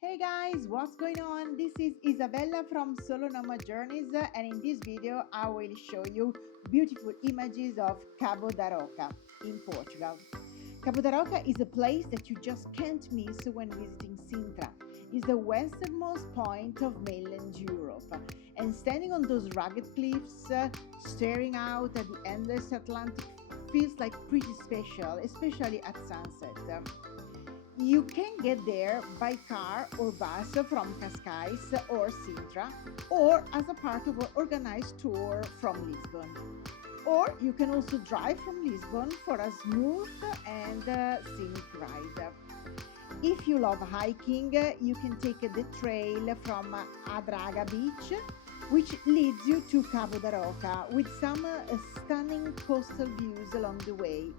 Hey guys, what's going on? This is Isabella from Solo Nomad Journeys, and in this video I will show you beautiful images of Cabo da Roca in Portugal. Cabo da Roca is a place that you just can't miss when visiting Sintra. It's the westernmost point of mainland Europe, and standing on those rugged cliffs, staring out at the endless Atlantic feels like pretty special, especially at sunset. You can get there by car or bus from Cascais or Sintra, or as a part of an organized tour from Lisbon. Or you can also drive from Lisbon for a smooth and scenic ride. If you love hiking, you can take the trail from Adraga Beach, which leads you to Cabo da Roca with some stunning coastal views along the way.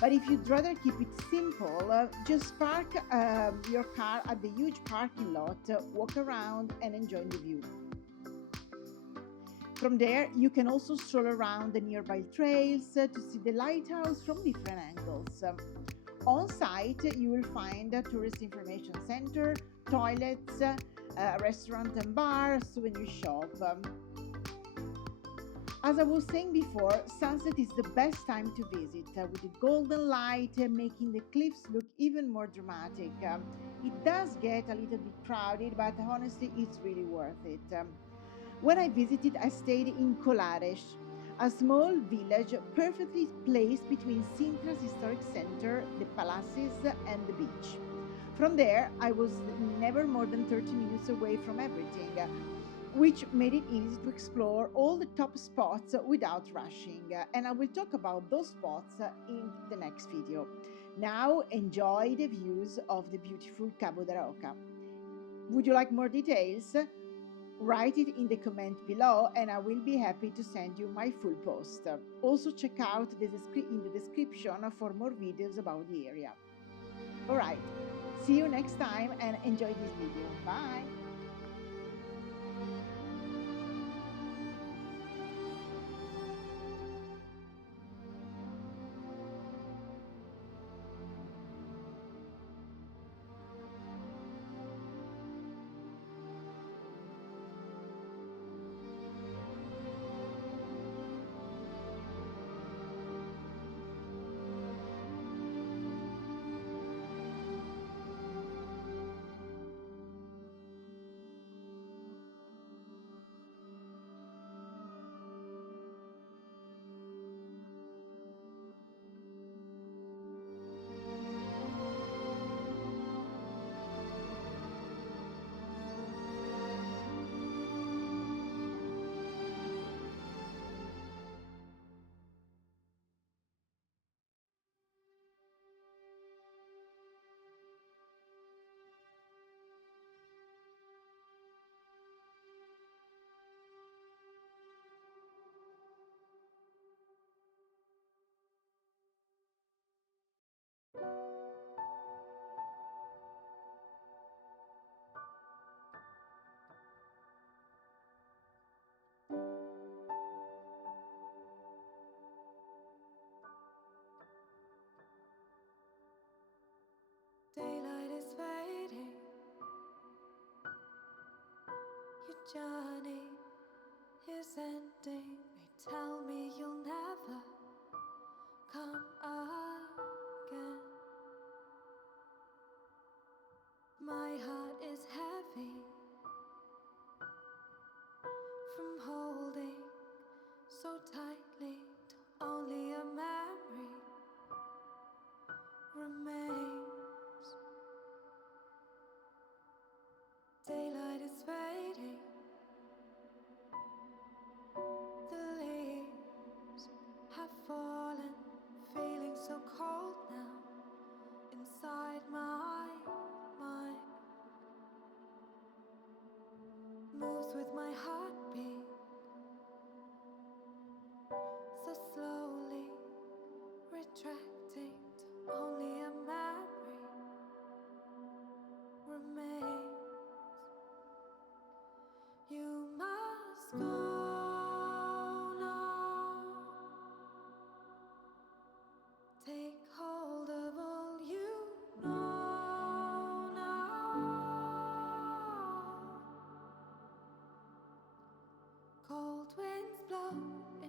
But if you'd rather keep it simple, just park your car at the huge parking lot, walk around and enjoy the view. From there, you can also stroll around the nearby trails to see the lighthouse from different angles. On site, you will find a tourist information center, toilets, a restaurant and bar, souvenir shop. As I was saying before, sunset is the best time to visit, with the golden light making the cliffs look even more dramatic. It does get a little bit crowded, but honestly, it's really worth it. When I visited, I stayed in Colares, a small village perfectly placed between Sintra's historic center, the palaces, and the beach. From there, I was never more than 30 minutes away from everything, which made it easy to explore all the top spots without rushing. And I will talk about those spots in the next video. Now enjoy the views of the beautiful Cabo da Roca. Would you like more details? Write it in the comment below and I will be happy to send you my full post. Also check out in the description for more videos about the area. Alright, see you next time and enjoy this video. Bye! Daylight is fading. Your journey is ending. They tell me you'll never come again. My heart is heavy from holding so tightly till only a memory remains. Daylight is fading. The leaves have fallen, feeling so cold now inside my mind. Moves with my heartbeat, so slowly retracting till only a memory remains. You must go now. Take hold of all you know now. Cold winds blow